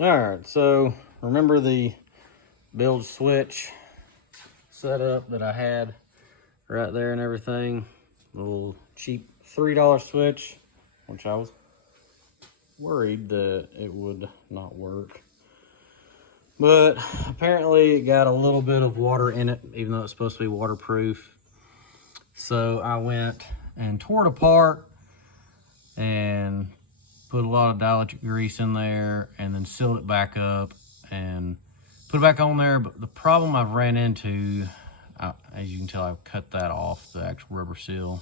Alright, so remember the build switch setup that I had right there and everything? A little cheap $3 switch, which I was worried that it would not work. But apparently it got a little bit of water in it, even though it's supposed to be waterproof. So I went and tore it apart and put a lot of dielectric grease in there and then sealed it back up and put it back on there. But the problem I've ran into, as you can tell, I've cut that off, the actual rubber seal,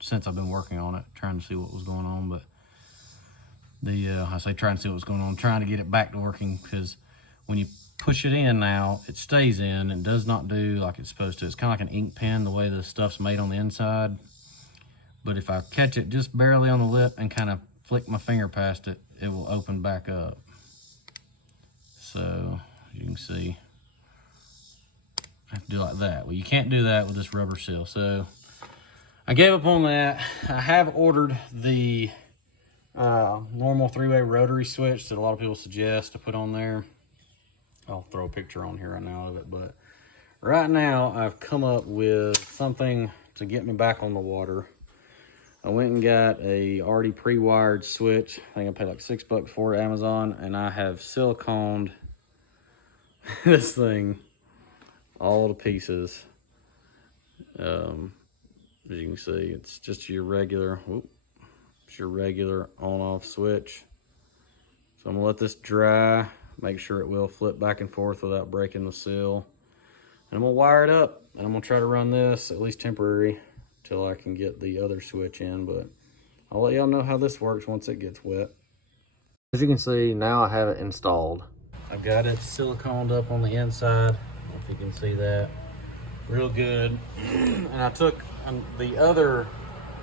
since I've been working on it, trying to see what was going on. But I say trying to see what's going on, trying to get it back to working, because when you push it in now, it stays in and does not do like it's supposed to. It's kind of like an ink pen, the way the stuff's made on the inside. But if I catch it just barely on the lip and kind of flick my finger past it, it will open back up. So you can see, I have to do like that. Well, you can't do that with this rubber seal. So I gave up on that. I have ordered the normal three-way rotary switch that a lot of people suggest to put on there. I'll throw a picture on here right now of it, but right now I've come up with something to get me back on the water. I went and got a already pre-wired switch. I think I paid like $6 for it at Amazon, and I have siliconed this thing all to pieces. As you can see, it's just your regular, on-off switch. So I'm gonna let this dry, make sure it will flip back and forth without breaking the seal. And I'm gonna wire it up, and I'm gonna try to run this, at least temporary, till I can get the other switch in, but I'll let y'all know how this works once it gets wet. As you can see, now I have it installed. I've got it siliconed up on the inside, if you can see that. Real good. And I took the other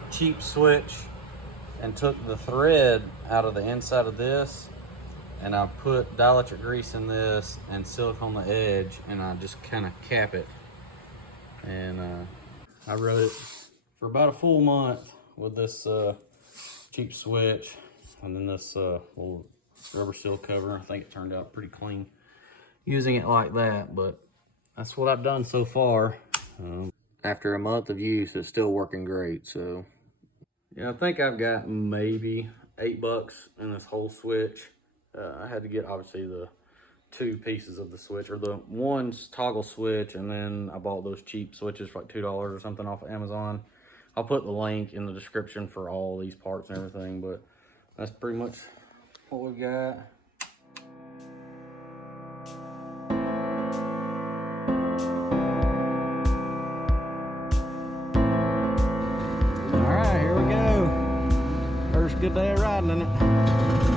cheap switch and took the thread out of the inside of this, and I put dielectric grease in this and silicone the edge, and I just kind of cap it. And I rode it for about a full month with this cheap switch and then this little rubber seal cover. I think it turned out pretty clean using it like that, but that's what I've done so far. After a month of use, it's still working great. So yeah, I think I've got maybe $8 in this whole switch. I had to get obviously the 2 pieces of the switch, or the one toggle switch, and then I bought those cheap switches for like $2 or something off of Amazon. I'll put the link in the description for all these parts and everything, but that's pretty much what we got. All right, here we go. First good day of riding in it.